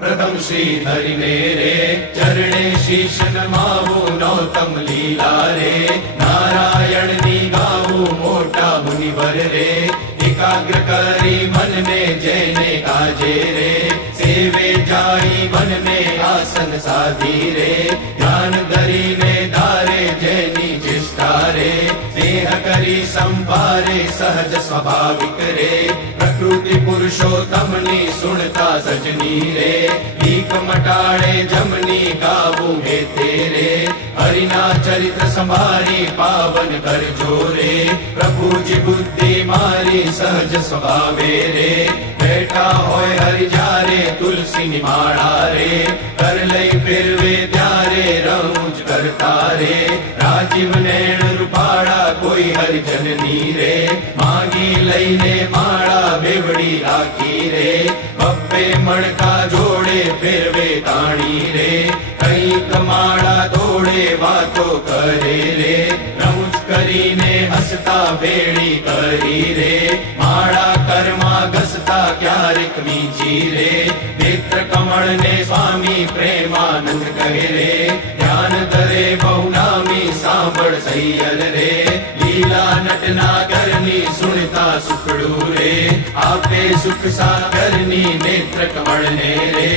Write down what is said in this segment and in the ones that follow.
प्रथम श्रीधरि मेरे चरणे शीश नमावु नौतम लीला रे नारायण नी गावु मोटा मुनिवर रे एकाग्र करी मन ने जैने काजे रे सेवे जाई मन ने आसन साधी रे ध्यान धरी ने धारे जैनी चेष्टा रे स्नेह करी संपारे सहज स्वाभाविक रे प्रकृति पुरुषोत्तम नी सुनता सजनी रे भीख मटाड़े जमनी गावू हे तेरे हरिना चरित्र संभारी पावन कर जोरे प्रभु जी बुद्धि मारी सहज स्वभावे रे बैठा होय हरि जारे तुलसी निमाड़ा रे कर लई फिर वे त्यारे रंज करता रे राजीव नैण रूपाड़ा कोई हरि जननी रे मांगी लईने माड़ा बेवड़ी राखी रे बप्पे मणका जोड़े फिर वे ताणी रे कई कमाड़ा तोड़े वातो करे रे रमुज करीने हसता बेड़ी करी रे माड़ा कर्मा घसता क्यारिक मीची रे नेत्र कमल ने स्वामी प्रेमानंद कहे रे ध्यान धरे बहुनामी सांभळ सैयल रे लीला नटना करनी सुनता सुखड़ू रे आपे सुख सागरनी नेत्र कमल ने रे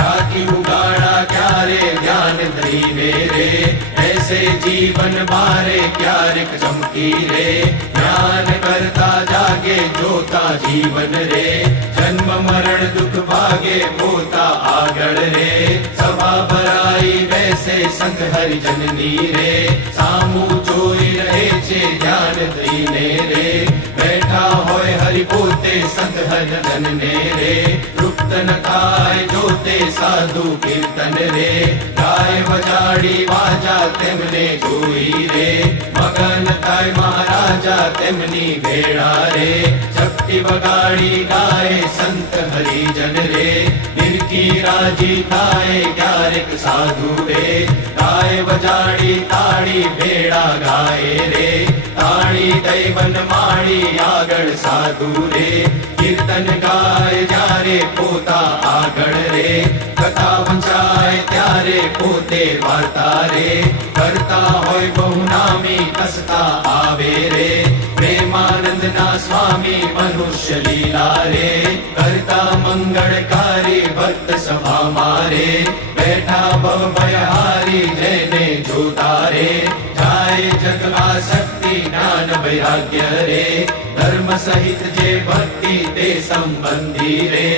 राखी उगाड़ा क्यारे ध्यान धरी मेरे ऐसे जीवन बारे क्यारिक चमकी रे ध्यान करता जागे जोता जीवन रे जन्म मरण दुख भागे पोता आगड़ रे सभा भराई वैसे संत हरि जननी रे सामू जोई रहे छे ध्यान धरीने रे बैठा होय हरि पोते संत हरि जनने रे तृप्त न काय जोते साधु कीर्तन रे गाय बजाड़ी वाजा तेमने जोई रे मगन थाय महाराजा तेमनी भेड़ा रे शक्ति बगाड़ी गाय संत हरिजन रे निरकी राजी थाय क्यारिक साधु रे गाय बजाड़ी ताड़ी भेड़ा गाय रे ताड़ी दैवन माड़ी आगड़ साधु रे कीर्तन गाय जारे पोता आगड़ रे कथा वंचाय त्यारे पोते वार्ता रे करता होय बहुनामी कसता आवे रे प्रेमानंद ना स्वामी मनुष्य लीला रे करता मंगलकारी भक्त सभा मारे बैठा भव भयहारी जैने जोतारे जाए जग आसक्ति ज्ञान वैराग्य रे धर्म सहित जे भक्ति ते संबंधी रे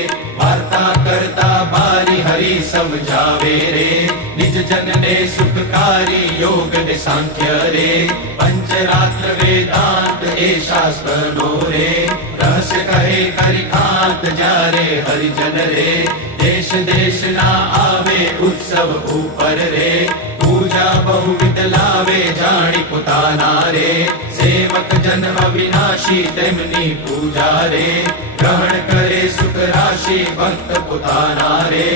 वार्ता करता बारी हरि समझावे रे निज जन ने सुखकारी योग ने सांख्य रे पंचरात्र वेदांत ए शास्त्रो रे रहस्य कहे करिकांत जारे हरिजन रे देश देश ना आवे उत्सव ऊपर रे पूजा बहुविध लावे जानी पुताना रे सेवक जन अविनाशी तेमनी पूजा रे ग्रहण करे सुख राशि भक्त पुताना रे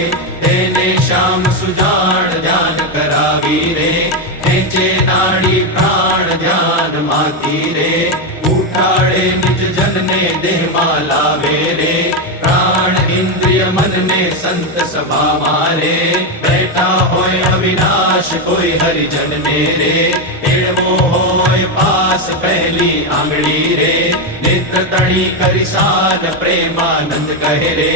तेने श्याम सुजान ध्यान करावी रे खेचे नाड़ी प्राण ध्यान माती रे उठाड़े निज जन ने देह लावे रे प्राण इंद्रिय मन ने संत सभा मारे बैठा होय अविनाश कोई हरिजन ने रे एड़मो होय पास पहली आंगड़ी रे नेत्र तड़ी करिसान प्रेमानंद कहे रे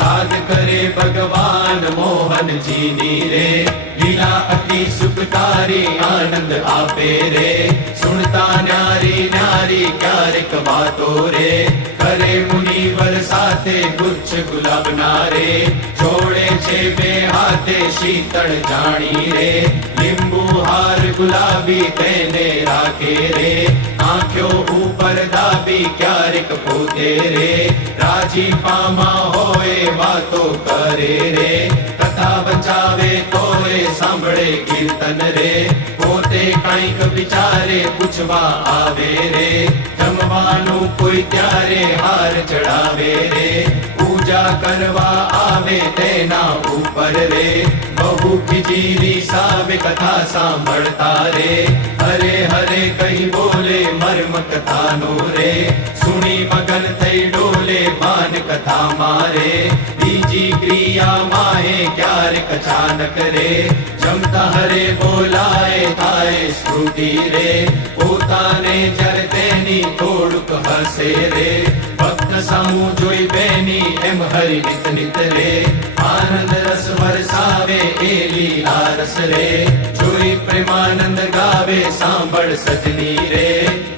साध करे भगवान मोहन जीनी रे लीला अति सुखकारी आनंद आपे रे सुनता न्यारी न्यारी क्यारिक बातो रे करे मुनिवर साथे गुच्छ गुलाब नारे छोड़े छे बे हाथे शीतल जानी रे लिंबू हार गुलाबी तेने राखे रे आंखों ऊपर दाबी क्यारिक पोते रे राजी पामा होए बातो करे रे कथा बचावे तोरे सांभळे कीर्तन रे पोते कांईक विचारे पूछवा आवे रे जमवानु कोई त्यारे हार चढ़ावे रे पूजा करवा आवे तेना ऊपर रे बहु खिजीरी सावे कथा सांभळता रे हरे हरे कही बोले मर्म कथा नो रे सुनी मगन थई डोले मान कथा मारे बीज બીજી ક્રિયામાં હે ક્યારેક અચાનક રે જમતા હરે બોલાય થાય સ્મૃતિ રે પોતાને જ્યારે તેની થોડુંક હસે રે ભક્ત સામું જોઈ બેની એમ હરિ નિત નિત રે આનંદ રસ વરસાવે એ લીલા રસ રે જોઈ પ્રેમાનંદ ગાવે સાંભળ સજની રે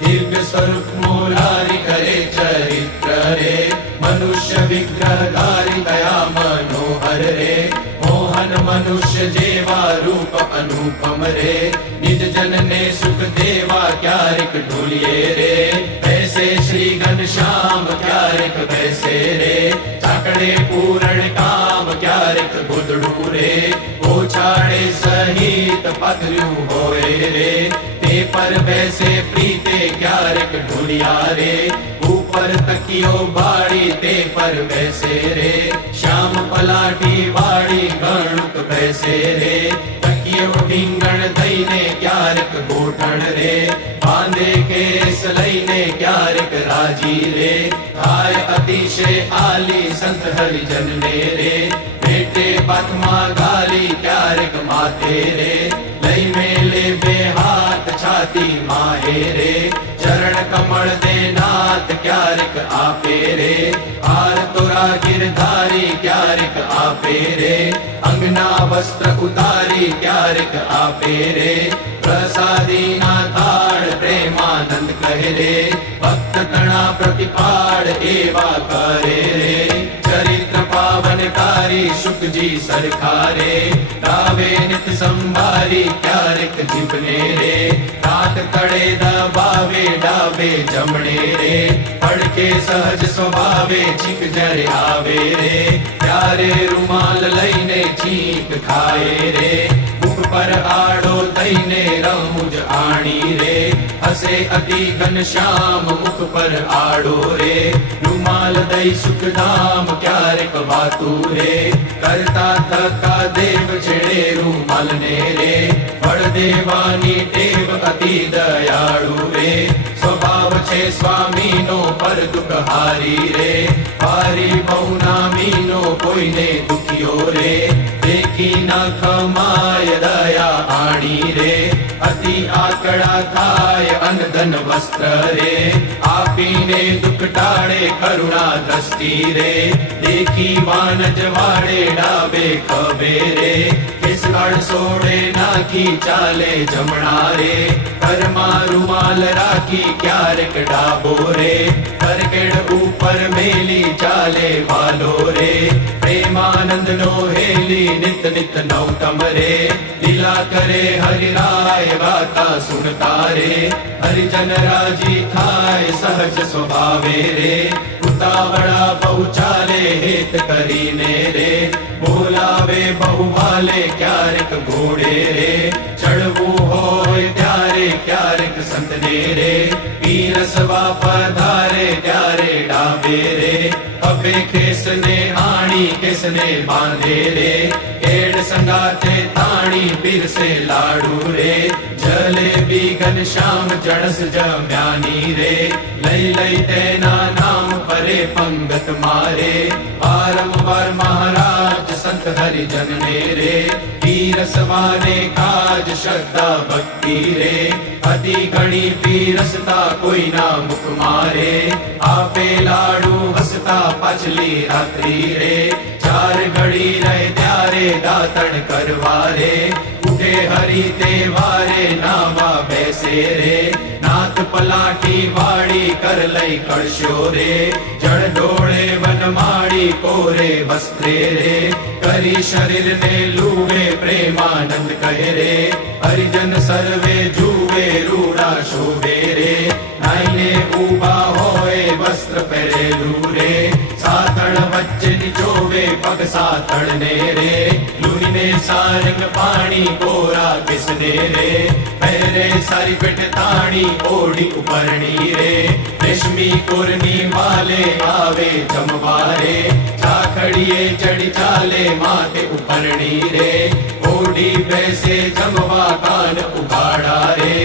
દિવ્ય સ્વરૂપ મોલારી કરે ચરિત્ર રે મનુષ્ય વિગ્રહ ધારી ગયા મનોહર રે મોહન મનુષ્ય જેવા રૂપ અનુપમ રે નિજ જનને સુખ દેવા ક્યારેક ઢોલીએ રે ऐसे श्री घनश्याम क्यारेक वैसे रे चाकड़े पूरण काम क्यारेक गुदड़ू रे ओछाड़े सहित पथर्યું હોય રે તે પર વૈસે પ્રીતે ક્યારેક ઢોલિયા રે ઉપર તકિયો બાળી તે પર વૈસે રે શ્યામ પલાટી વાળી ગણુક વૈસે રે તકિયો ઢીંગણ થઈને ક્યારેક ગોઠણ રે બાંધે કેસ લઈને ક્યારેક રાજી રે થાય અતિશય આલી સંત હરિજન ને રે પેટે પાથમાં ગાલી ક્યારેક માથે રે લઈ મેલે બે હાથ છાતી માહે રે ચરણ કમળ દે નાથ ક્યારેક આપે રે હાર તોરા ગિરધારી ક્યારેક આપે રે અંગના વસ્ત્ર ઉતારી ક્યારેક આપે રે પ્રસાદી ના તાળ પ્રેમાનંદ કહે રે ભક્ત તણા પ્રતિપાળ એવા કરે રે ચરિત્ર પાવનકારી શુકજી સરખારે ગાવે નિત સંભારી ક્યારેક જીભને રે રાત કડે દબાવે ડાબે જમણે રે પડકે સહજ સ્વભાવે છીક જ્યારે આવે રે ત્યારે રૂમાલ લઈને છીક ખાય રે મુખ પર આડો દઈને રમૂજ આણી રે હસે અતિ ઘનશ્યામ મુખ પર આડો રે રૂમાલ દઈ સુખધામ ક્યારેક વાતું રે કરતા થકા દેવ છેડે રૂમાલ ને રે ફળ દેવાની ટેવ અતિ દયાળુ રે સ્વભાવ છે સ્વામીનો પર દુઃખ હારી રે હારી બહુ નામીનો કોઈને દુખ્યો રે દેખી ના ખમાય દયા આણી રે અતિ આકડા થાય અનધન વસ્ત્ર રે આપીને દુઃખ ટાળે કરુણા દ્રષ્ટિ રે દેખી વાનજ વાડે ડાબે ખભે રે કિસગડ સોડે નાખી ચાલે જમણા રે ઘરમાં રૂમાલ રાખી ક્યારેક ડાબો રે કરકેડ ઉપર મેલી ચાલે વાલો રે પ્રેમાનંદ નો હેલી નિત નિત નૌતમ રે લીલા કરે હરિરાય ગાતા સુનતા રે હરિજન રાજી થાય સહજ સ્વભાવે રે ઉતાવળા બહુ ચાલે હેત કરીને રે બોલાવે બહુ વાલે ક્યારેક ઘોડે રે ચડવું હોય ત્યારે ક્યારેક સંતને રે પીરસવા પધારે ત્યારે ડાબે રે અબે કેસને આણી કેસને બાંધે રે એડ સંગાતે તાણી પીરસે લાડુ રે જલેબી ઘનશ્યામ જણસ જમ્યાની રે લઈ લઈ તેના નામ પરે પંગત મારે વારંવાર મહારાજ સંત હરિજન ને રે પીરસવાને કાજ શ્રદ્ધા ભક્તિ રે અતિ ઘણી પીરસતા કોઈના મુખ મારે આપે લાડુ હસતા પાછલી રાત્રિ રે ચાર ઘડી રહે ત્યારે દાતણ કરવા રે ઉઠે હરી તે વારે નાવા બેસે રે નાથ પલાટી વાળી કર લઈ કળશો રે જળ ઢોળે વનમાળી કોરે વસ્ત્રે રે કરી શરીર ને લૂવે પ્રેમાનંદ કહે રે હરિજન સર્વે જુએ રૂડા શોભે રે નાઈને ઊભા હોય વસ્ત્ર પહેરેલું રે સાતળ વચ્ચે નિચોવે પગ સાતળ ને રે લુહીને સારંગ પાણી કોરા કિસને રે પહેરે સારી પેટ તાણી ઓઢી ઉપરણી રે રેશમી કોરની વાલે આવે જમવારે ચાખડીએ ચડી ચાલે માથે ઉપરણી રે ઓઢી બેસે જમવા કાન ઉગાડા રે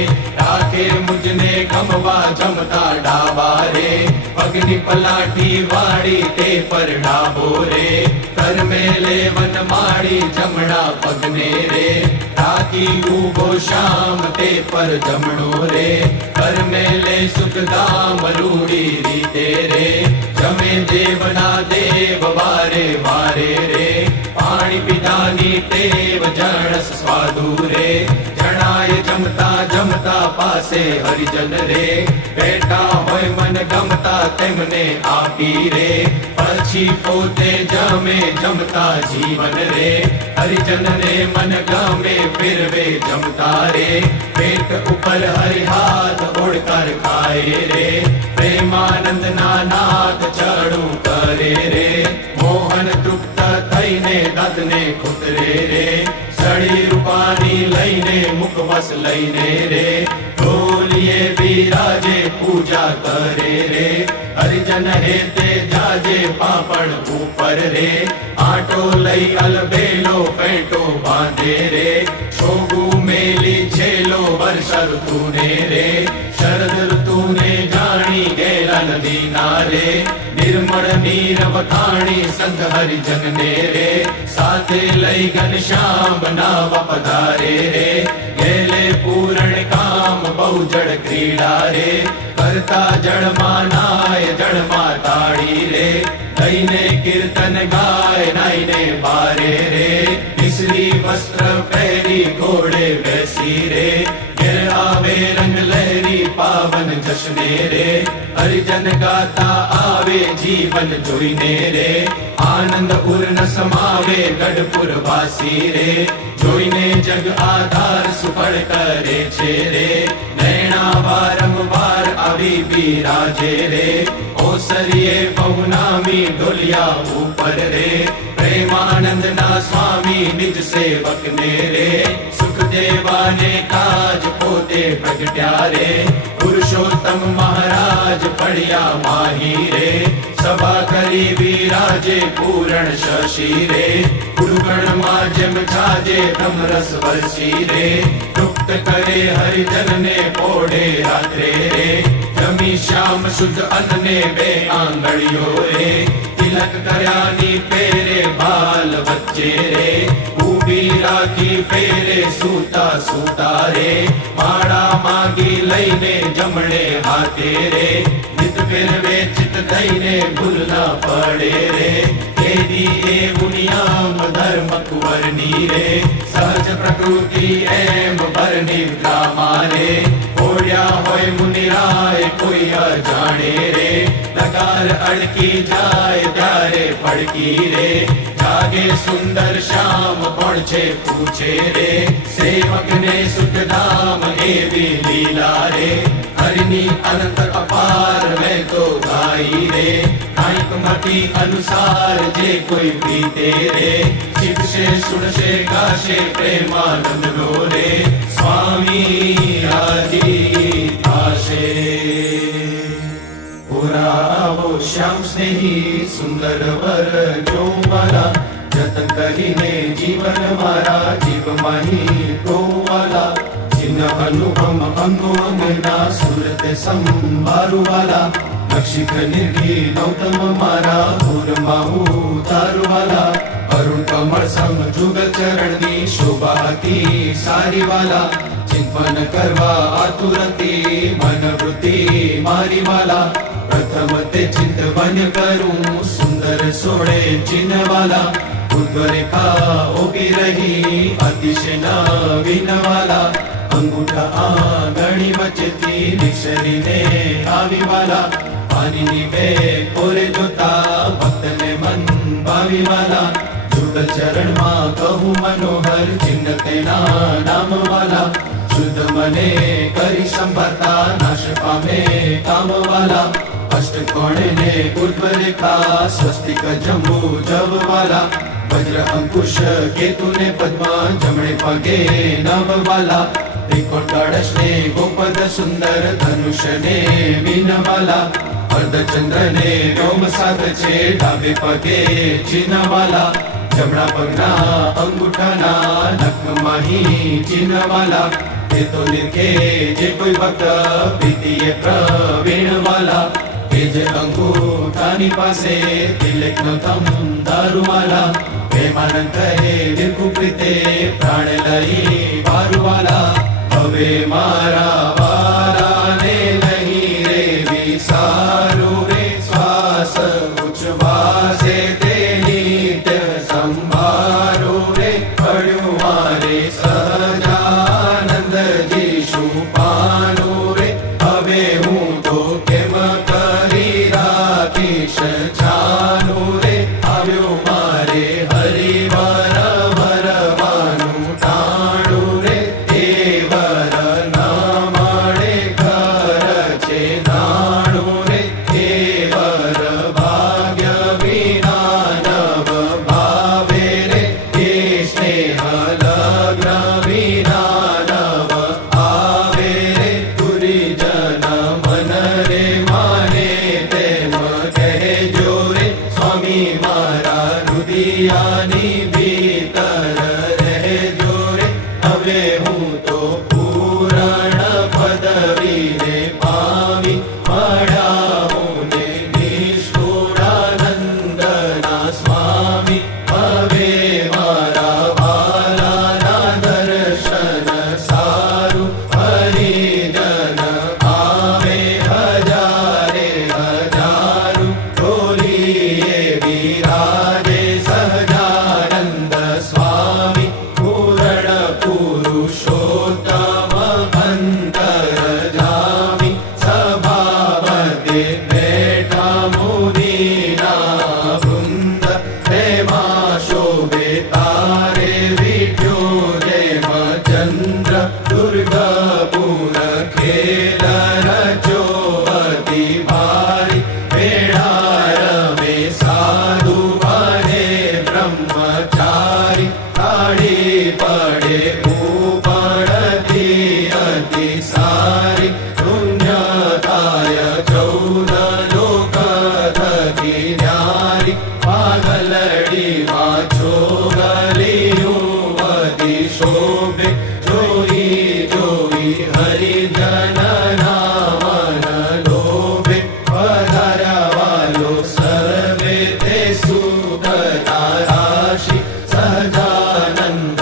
રાખે મુજને ગમવા જમતા ડાબા રે પગની પલાઠી વાળી તે પર ડાબો રે કર મેલે વન માળી જમણા પગને રે રાખી ઉભો શામ તે પર જમણો રે કર મેલે સુખધામ રૂડી રીતે રે જમે દેવના દેવ વારે વારે રે પાણી પીધાની ટેવ જણસ સ્વાદુ રે જણાય જમતા જમતા પાસે હરિજન રે બેઠા હોય મન ગમતા તેમને આપી રે પછી પોતે જમે જમતા જીવન રે હરિજન રે મન ગમે ફેરવે જમતા રે પેટ ઉપર હરિ હાથ ઓળકાર ખાય રે પ્રેમાનંદ ના નાથ ચડું કરે રે મોહન તૃપ્ત થઈને દાંતને ખુતરે રે સળી રૂપાની લઈને મુખવસ લઈને રે ઢોલીએ બિરાજે પૂજા કરે રે હરિજન હેતે જાજે પાપણ ઉપર રે આટો લઈ અલબેલો પેટો બાંધે રે છોગુ મેલી છેલો વર્ષ ઋતુને રે શરદ ઋતુને જાણી ગેલા નદી ના રે નિર્મળ નીર વખાણી સંત હરિજન ને રે સાથે લઈ ઘનશ્યામ બનાવા પધારે રે ગેલે પૂરણ કામ બહુ જળ ક્રીડા રે કરતા જળમાં નાય જળમાં તાળી રે લઈને કીર્તન ગાય નાઈને બારે રે ઈસરી વસ્ત્ર પહેરી ઘોડે બેસી રે ઘેર આવે રંગ લહેરી પાવન જશને રે હરિજન ગાતા આવે જીવન જોઈને રે આનંદ ઉર્ન સમાવે ગઢપુર વાસી રે જોઈને જગ આધાર સુફળ કરે છે રે નૈણા વારંવાર આવી બિરાજે રે ઓસરીએ પૌનામી ઢોલિયા ઉપર રે પ્રેમાનંદ ના સ્વામી નિજ સેવક ને રે સુખદેવાને કાજ પોતે પ્રગટ્યા રે પુરુષોત્તમ મહારાજ પડ્યા માહી રે સભા કરી વિરાજે પૂરણ શશી રે ગુરુગણમાં જેમ છાજે બ્રહ્મરસ વરસી રે તૃપ્ત કરે હરિજન ને પોઢે રાત્રે રે જમી શ્યામ શુદ્ધ અન્નને બે આંગળીઓ રે તિલક કર્યાની પેરે બાલ વચ્ચે રે ઊભી રાખી ફેરે સૂતા સૂતા રે માળા માગી લઈને જમણે હાથે રે નિત ફેરવે ચિત થઈને ભૂલ ના પડે રે કેદી એ મુનિયામ ધર્મ કુંવરની રે સહજ પ્રકૃતિ એમ ભરની મારે ઓળ્યા હોય મુનિરાય કોઈ અજાણે રે લગાર અડકી જાય ત્યારે પડકી રે જાગે સુંદર શ્યામ કોણ છે પૂછે રે સેવક ને સુખધામ એવી લીલા રે હરિની અનંત અપાર મેં તો ગાઈ રે કાંઈક મતી અનુસાર જે કોઈ પીતે રે શીખશે સુણશે ગાશે પ્રેમાનંદ નો રે સ્વામી રાજી થાશે પુરાવો શ્યામ સ્નેહી સુંદર વર જો મારા જતન કરીને જીવન મારા જીવ માહી ગોવાલા ચિહ્ન અનુપમ અંગો અંગના સુરત સંભારુવાલા લક્ષિક નિર્ગી ગૌતમ મારા પૂરમાં ઉતારવાલા અરુણ કમળ સમ જુગલ ચરણની શોભા હતી સારી વાલા ચિંતન કરવા આતુરતી મન વૃત્તિ મારી વાલા પ્રથમ તે ચિંતવન કરું સુંદર સોળે ચિહ્નવાલા ઉદ્વરેખા ઓપી રહી અતિશય નવીન વાલા અંગૂઠા આંગળી વચ્ચેથી નિક્ષરીને આવી વાલા પાણીની બે કોરે જોતા ભક્તને મન ભાવી વાલા જુગલ ચરણમાં કહું મનોહર ચિહ્ન તેના નામ વાલા શુદ્ધ મને કરી સંભાળતા નાશ પામે કામ વાલા અષ્ટકોણ ને ઉર્ધ્વ રેખા સ્વસ્તિક જંબુ જવ વાલા વજ્ર અંકુશ કેતુ ને પદ્મા જમણે પગે નવ વાલા ત્રિકોણ કળશ ને ગોપદ સુંદર ધનુષ ને મીન વાલા અર્ધચંદ્ર ને રોમ સાધ છે ડાબે પગે ચિહ્ન વાલા જમણા પગના અંગૂઠાના નખ માહી ચિહ્ન વાલા તે તો નિરખે જે કોઈ ભક્ત પ્રીતિએ પ્રવીણ વાલા, તે જ અંગૂઠાની પાસે તિલકનો થમ દારૂવાલા, પ્રેમાનંદ કહે વિરખુ પ્રીતે પ્રાણ લઈ વારુવાલા. હવે મારા વાલાને નહીં રે વિસારું રે, શ્વાસ ઉચ્છવાસે તે નિત્ય સંભારું રે, પડ્યું મારે સહજાનંદજી શું પાનું રે, હવે હું તો કેમ કરી રાખીશ છાનું રે, આવ્યું મારે હરિવર ભરવાનું ટાણું રે, એ વર ન મળે ઘર છે નાણું રે, એ વર ભાગ્ય વિના નવ ભાવે રે, એ સ્નેહ લગ્ન વિના નવ આવે રે, પુરીજન મન રે માને તેમ કહેજો રે, સ્વામી મારા રુદિયાની ભીતર રહેજો રે, હવે હું તો પૂરણ પદવીને પામી મળ્યા હું ને નિષ્ઠુરાનંદના સ્વામી, હવે મારા વાલાના દર્શન સારું, હરિજન આવે હજારે હજારું, ઢોલીએ વિરાજે સહજાનંદ સ્વામી, પૂરણ પુરુષોત્તમ અંતરજામી, સભાપતિ બેઠા મુનિના વૃંદ, તેમાં શોભે તારે વિઠ્યો જેમ ચંદ્ર, દુર્ગપુર ખેલ રચો અતિ ભારી, વેળા રમે સાધુ બને બ્રહ્મચારી, કાળી પડે ઉપડતી અતિ સારી, પુણ્ય થાય 14 લોક થકી ન્યારી, પાગલડીમાં છોગલિયું અતિ શોભે, જોઈ જોઈ હરિજન નામન લોભે, પધાર્યા વાલો સર્વે તે સુખના રાશિ, સહજાનંદ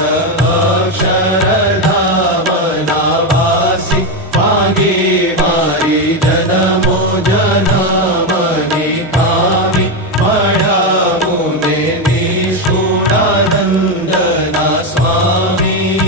અક્ષરધામના વાસી, માગી મારી જનમો જનમની પામી, મળ્યા મુને નિષ્ઠુરાનંદના સ્વામી.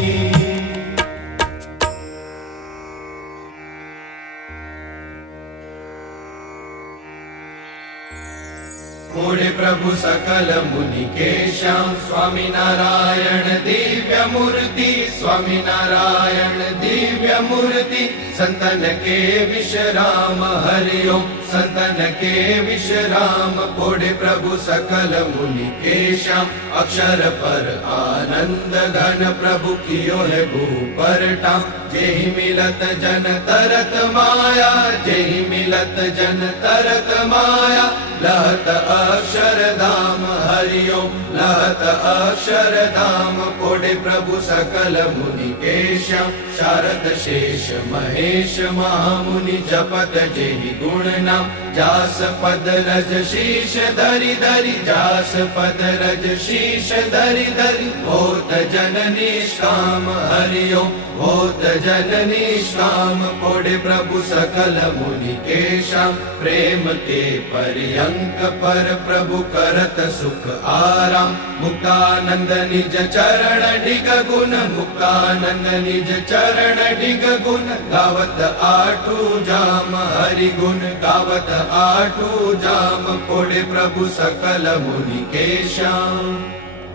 મોડે પ્રભુ સકલ મુનિ કે શ્યામ, સ્વામિનારાયણ દિવ્ય મૂર્તિ, સ્વામિનારાયણ દિવ્ય મૂર્તિ, સંતન કે વિશ્રામ હરિઓમ, સંતન કે વિશ્રામ, કોડે પ્રભુ સકલ મુનિ કે શ્યામ, અક્ષર પર આનંદ ઘન પ્રભુ કિયો હે ભૂપરટામ, જેहि મિલત જન તરત માયા, જેहि મિલત જન તરત માયા, લહત અક્ષરધામ હરિઓમ, લહત અક્ષરધામ, કોડે પ્રભુ સકલ મુનિ કે શ્યામ, શારદ શેષ મહેશ મહામુનિ જપત જેहि ગુણ નામ, જાસ પદ રજ શીશ ધરી ધરી, જાસ પદ રજ શીશ ધરી ધરી, હોત જન નિષ્કામ હરિઓમ, હોત જન નિષ્કામ, કોડે પ્રભુ સકલ મુનિ કે શ્યામ, પ્રેમ કે पर्यंक पर प्रभु करत सुख आराम, मुक्तानंद निज चरण डिग गुण, मुक्तानंद निज चरण डिग गुण, गावत आठू जाम हरि गुण, गावत आठू जाम, कोडे प्रभु सकल मुनि के श्याम,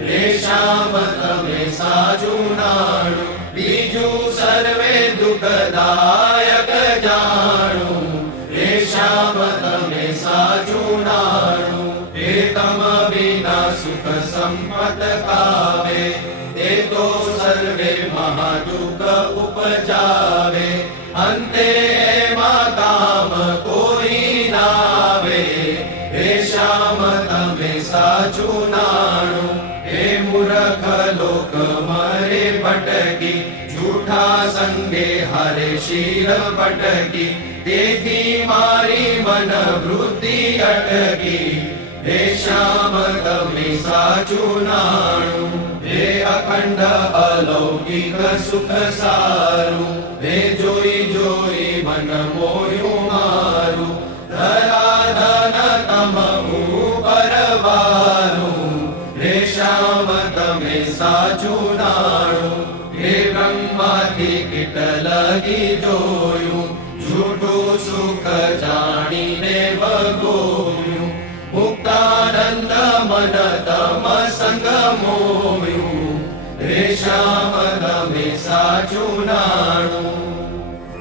रे श्याम तमे साजू नाणु, बीजू सर्वे दुखदायक जाणु, रे श्याम तमे साजू नाणु, हे तम बिना सुख संपत कावे, ते तो सर्वे महादुख उपजावे, अंते माताम कोई नावे, हे श्याम तमे साजू नाणु, हे मूर्ख लोक मरे भटकी, झूठ ઉઠા સંગે હારે શિર પટકી, તેથી મારી મન વૃત્તિ અટકી. હે શ્યામ તમે સાચું નાણું, હે અખંડ અલૌકિક સુખ સારું. હે જોઈ જોઈ મન મોયું મારું, ધરાધન તમ ઉપરવારું. હે શ્યામ તમે સાચું નાણું, હે બ્રહ્માથી કેટલગી જોયું, જૂઠું સુખ જાણીને ભગોયું. મુક્તાનંદ મન તમ સંગ મોયું, હે શ્યામ તમે સાચું નાણું.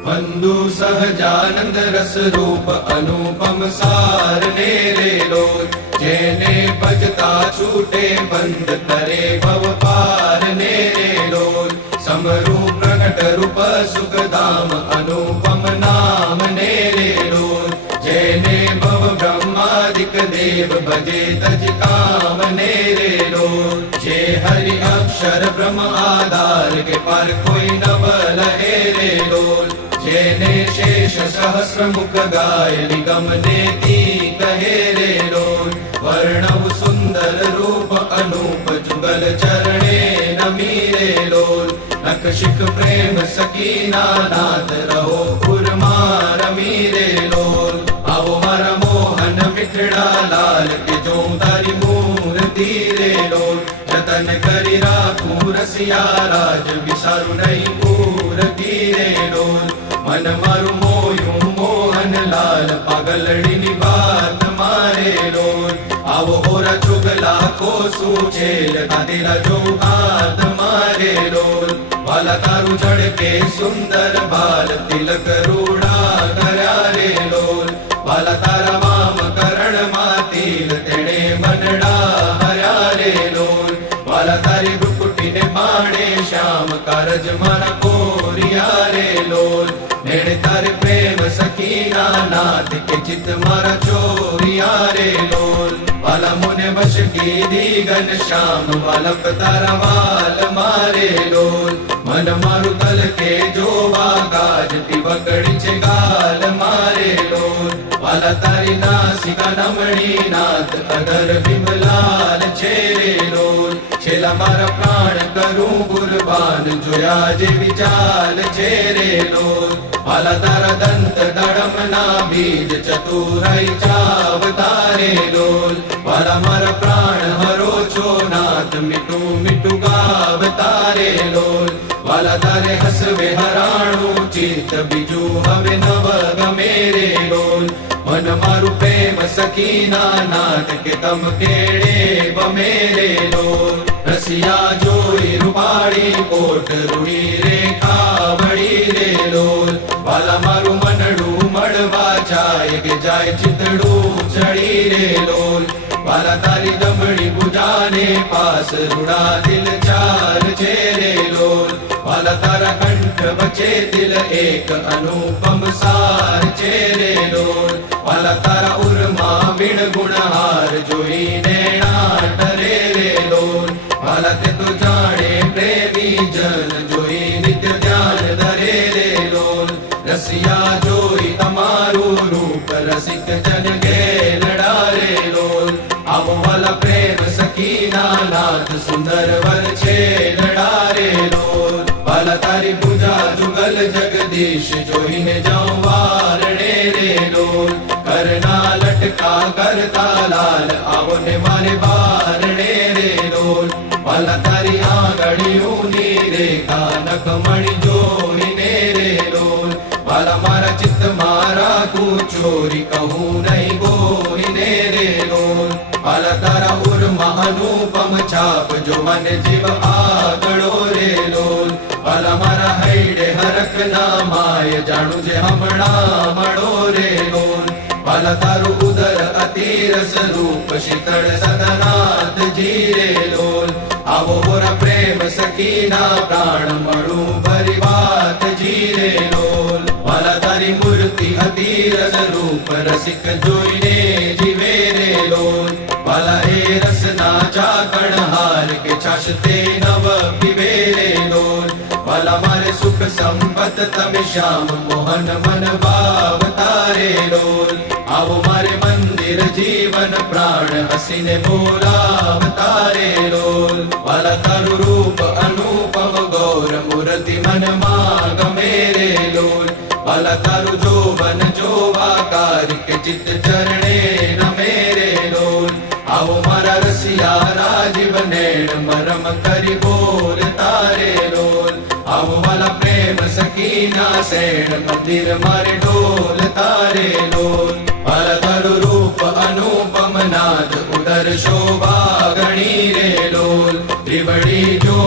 વંદુ સહજાનંદ રસ રૂપ અનુપમ સાર ને રે લોલ, જેને ભજતા છૂટે બંધ કરે ભવ પાર ને રે લોલ. સમરૂપ પ્રગટ રૂપ સુખધામ અનુપમ નામ ને રે લોલ, જેને ભવ બ્રહ્માદિક દેવ ભજે તજ કામ ને રે લોલ. જે હરિ અક્ષર બ્રહ્મ આધાર કે પર કોઈ ન બલ હે રે લોલ. જેને શેષ સહસ્ર મુખ ગાય નિગમ નેતી કહે રે લોલ. વર્ણવ સુંદર રૂપ અનુપ જુગલ ચરણે નમી રે લોલ. નખ શિખ પ્રેમ સકીના નાથ રહો ઉર્મા રમી રે લોલ. આવો મારા મોહન મીઠડા લાલ કે જો તારી મૂર્તિ રે લોલ. જતન કરી રાખું રસિયા રાજ વિસારું નહીં પૂરતી રે લોલ. મન મારું મોયું મોહન લાલ પાગલડીની વાત મારે લોલ. આવો હોરા ચુગલા કો સૂચેલ કાતેલા જો હાથ મારે લોલ. વાલા તારું ઝડકે સુંદર બાલ તિલક રૂડા કર્યા રે લોલ. વાલા તારા વામ કરણ માં તિલ તેણે મનડા હર્યા રે લોલ. વાલા તારી ભ્રુકુટીને બાણે શ્યામ કારજ મારા કોરિયા રે લોલ. નેણે તારે પ્રેમ સખીના નાથ કે ચિત મારા ચોરિયા રે લોલ. વાલા મુને વશ કીધી ઘન શ્યામ વાલપ તારા વાલ મારે લોલ. મન મારું તલ કે જોવા ગાજતી વગડી છે ગાલ મારે લોલ. વાલા તારી નાસિકા નમણી નાથ અધર બિમલાલ છે રે લોલ. છેલ્લા મારા પ્રાણ કરું કુરબાન જોયા જે વિચાલ છે રે લોલ. વાલા તારા દંત દડમ ના બીજ ચતુરાઈ ચાવતા રે લોલ. વાલા મારા પ્રાણ હરો છો નાથ મીઠું મીઠું ગાવતા રે લોલ. વાલા તારે હસવે હરાણું ચિત્ત બીજું હવે નવ ગમે રે લોલ. મન મારું પ્રેમ સખીના નાથ કે તમ કેડે બમે રે લોલ. રસિયા જોઈ રૂપાળી કોટ રૂડી રેખા વળી રે લોલ. વાલા મારું મનડું મળવા જાય કે જાય ચિતડું ચડી રે લોલ. વાલા તારી જમણી ભુજાને પાસ રૂડા દિલ ચાર છે રે લોલ. વાલા તારા કંઠ વચ્ચે દિલ એક અનુપમ સાર છે રે લોલ. વાલા તારા ઉર્મા વિણ ગુણહાર જોઈને નાટ રે રે લોલ. વાલા તે તો જાણે પ્રેમી જન જોઈ નિત્ય ધ્યાન ધરે રે લોલ. રસિયા જોઈ તમારું રૂપ રસિક જન ઘેરડા રે લોલ. આવો વાલા પ્રેમ સખીના નાથ સુંદર વર છે લડા રે લોલ. વાલા તારી પૂજા જુગલ જગદીશ જોઈને જાઉં વારણે રે લોલ. કરના લટકા કરતા લાલ આવો ને મારે બારણે રે લોલ. વાલા તારી આંગળીઓની રેખા નખમણી જોઈને રે લોલ. વાલા મારા ચિત્ત મારા કુચોરી કહું નહીં ગોઈને રે લોલ. વાલા તારા ઉર્મા અનુપમ છાપ જો મને જીવ આગળો રે લોલ. વાલા મારા હૈડે હરખ ના માય જાણું જે હમણાં મળો રે લોલ. વાલા તારું ઉદર અતિરસ રૂપ શીતળ સદનાથ જી રે લોલ. આવો મોરા પ્રેમ સખીના પ્રાણ મળું ભરી વાત જી રે લોલ. વાલા તારી મૂર્તિ અતિરસ રૂપ રસિક જોઈને જીવે રે લોલ. વાલા એ રસના ચાકણ હાર કે છાશ તે નવ પીવે રે લોલ. વાલા વાલા મારે સુખ સંપત તમે શ્યામ મોહન મન ભાવ તારે ડોલ આવો મારે મંદિર જીવન પ્રાણ હસીને બોલાવ તારે ડોલ વાલા તારું રૂપ અનુપમ ગૌર મૂર્તિ મનમાં ગમે રે લોલ વાલા તારું જોવન જોવા કારિક ચિત્ત ચરણે નમે રે લોલ આવો મારા રસિયા રાજીવ નેણ મરમ કરી બોલ તારે લોલ આવો વાલા પ્રેમ સખીના શેણ મંદિર મારે ઢોલ તારે લોલ વાલા તારું રૂપ અનુપમ નાદ ઉદર શોભા ગણી રે લોલ ત્રિવડી જો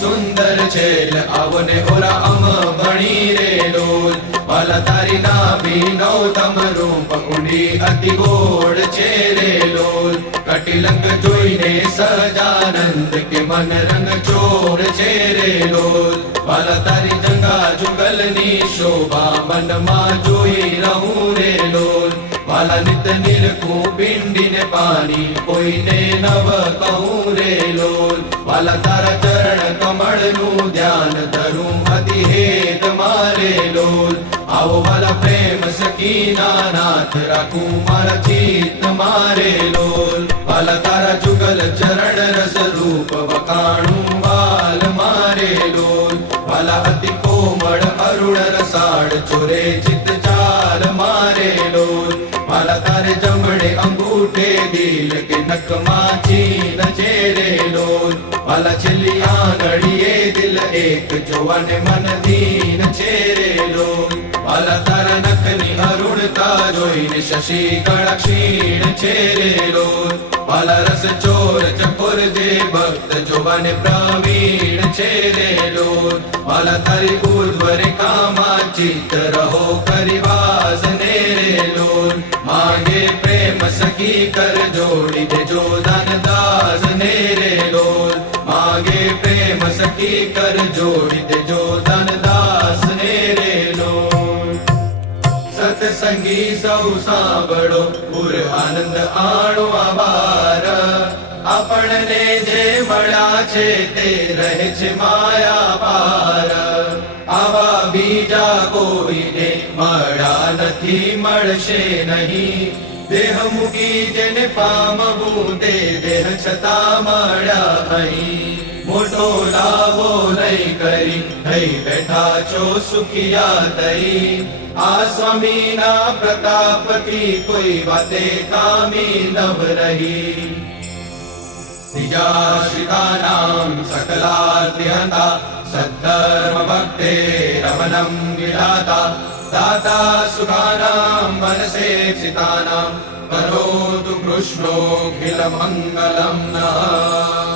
સુંદર છેલ આવને ઓરા અમ ભણી રે લોલ વાલા તારી નાભી ગૌતમ રૂપ ઊંડી અતિ ગોળ છે રે લોલ કટિલંગ જોઈને સજાનંદ કે મન રંગ ચોર છે રે લોલ વાલા તારી જંગા જુગલની શોભા મનમાં જોઈ રહું રે લોલ વાલા નિત નિરખું પિંડીને પાણી કોઈને નવ કહું રે લોલ વાલા તારા ચરણ કમળનું ધ્યાન ધરું અતિ હેત મારે લોલ આવો વાલા પ્રેમ સખીના નાથ રાખું મારા ચિત્ત મારે લોલ વાલા તારા જુગલ ચરણ રસ રૂપ વખાણું વાલ મારે લોલ વાલા અતિ કોમળ અરુણ રસાળ ચોરે ચિત્ત ચાલ મારે લોલ વાલા તારે જમણે અંગૂઠે દિલ કે નખમાં ચીન છે રે લોલ વાલા છેલ્લી આંગળીએ દિલ એક જોવાને મન દીન છે રે લોલ વાલા તારા નખની અરુણતા જોઈને શશી કળા ક્ષીણ છે રે લોલ વાલા રસ ચોર ચકોર જે ભક્ત જોવાને પ્રવીણ છે રે લોલ વાલા તારી ઉર્ધ્વ રેખામાં ચિત્ત રહો કરીવાસ ને રે લોલ માગે પ્રેમ સખી કર જોડી દેજો દાન દાસ ને રે લોલ માગે પ્રેમ સખી કર જોડી દેજો દાન દાસ ને રે લોલ સત્સંગી સૌ સાંભળો પુર આનંદ આણો આભાર આપણને જે મળ્યા છે તે રહે છે માયા પાર આવા બીજા કોઈને મળ્યા નથી મળશે નહીં દેહ મૂકી જેને પામવું તે દેહ છતાં મળ્યા અહીં મોટો લાવો નહીં કરી થઈ બેઠા છો સુખિયા થઈ આ સ્વામીના પ્રતાપથી કોઈ વાતે કામી નવ રહી નિજાશ્રિતાનામ સકલાર્તિહંતા સદ્ધર્મ ભક્તે રમણમ વિધાતા દાતા સુખાનામ મનસેક્ષિતાનામ કરોતુ કૃષ્ણોખિલ મંગલમ નઃ